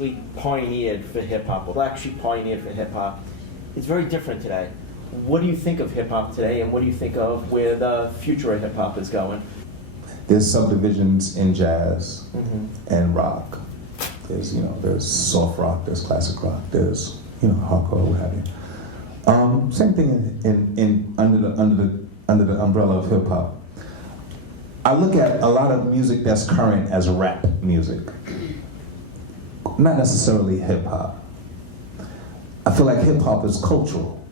basically pioneered for hip-hop, or Black Sheep pioneered for hip-hop. It's very different today. What do you think of hip-hop today, and what do you think of where the future of hip-hop is going? There's subdivisions in jazz and rock. There's soft rock, there's classic rock, there's hardcore, what have you. Same thing in under the umbrella of hip hop. I look at a lot of music that's current as rap music, not necessarily hip hop. I feel like hip hop is cultural.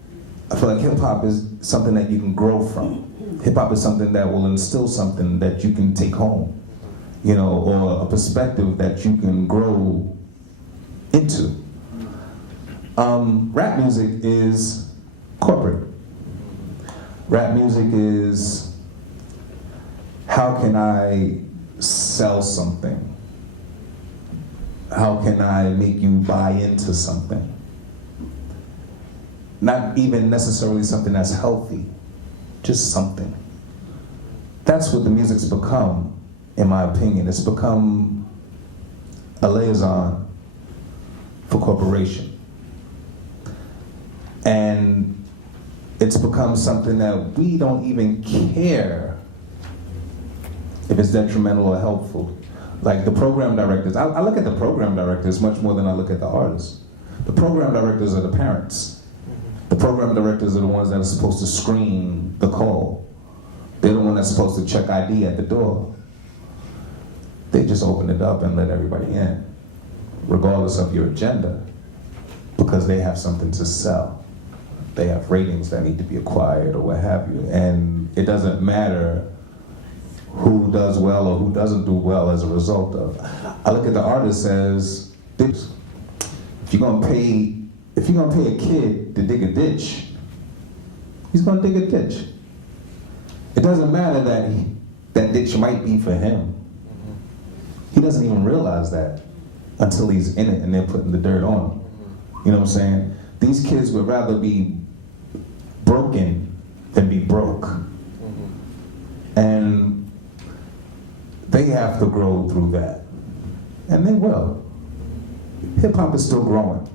I feel like hip hop is something that you can grow from. Hip hop is something that will instill something that you can take home, or a perspective that you can grow into. Rap music is corporate. Rap music is, how can I sell something? How can I make you buy into something? Not even necessarily something that's healthy, just something. That's what the music's become, in my opinion. It's become a liaison for corporation. And it's become something that we don't even care if it's detrimental or helpful. Like the program directors, I look at the program directors much more than I look at the artists. The program directors are the parents. The program directors are the ones that are supposed to screen the call. They're the ones that's supposed to check ID at the door. They just open it up and let everybody in, regardless of your agenda, because they have something to sell. They have ratings that need to be acquired or what have you. And it doesn't matter who does well or who doesn't do well as a result of. I look at the artist as this. If you're gonna pay a kid to dig a ditch, he's gonna dig a ditch. It doesn't matter that that ditch might be for him. He doesn't even realize that until he's in it and they're putting the dirt on him. You know what I'm saying? These kids would rather be broken than be broke. And they have to grow through that. And they will. Hip hop is still growing.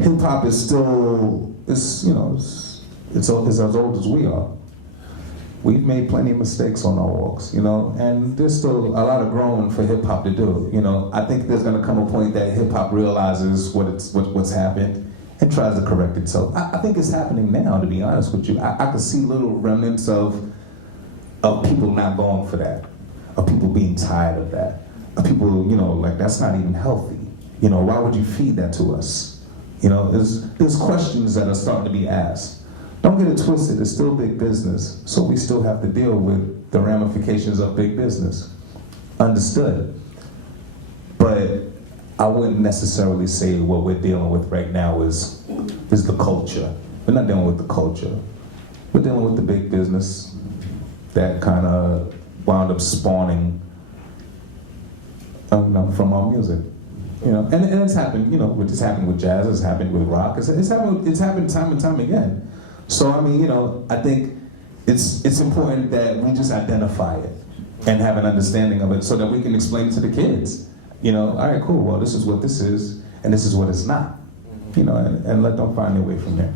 Hip hop is still, it's as old as we are. We've made plenty of mistakes on our walks, and there's still a lot of growing for hip hop to do. I think there's gonna come a point that hip hop realizes what's happened and tries to correct itself. I think it's happening now, to be honest with you. I can see little remnants of people not going for that, of people being tired of that, of people, like that's not even healthy. Why would you feed that to us? There's questions that are starting to be asked. Don't get it twisted, it's still big business, so we still have to deal with the ramifications of big business. Understood. But I wouldn't necessarily say what we're dealing with right now is the culture. We're not dealing with the culture. We're dealing with the big business that kind of wound up spawning from our music. And it's happened, it's happened with jazz, it's happened with rock, it's happened time and time again. So I think it's important that we just identify it and have an understanding of it so that we can explain it to the kids. All right, cool, well this is what this is and this is what it's not. And let them find their way from there.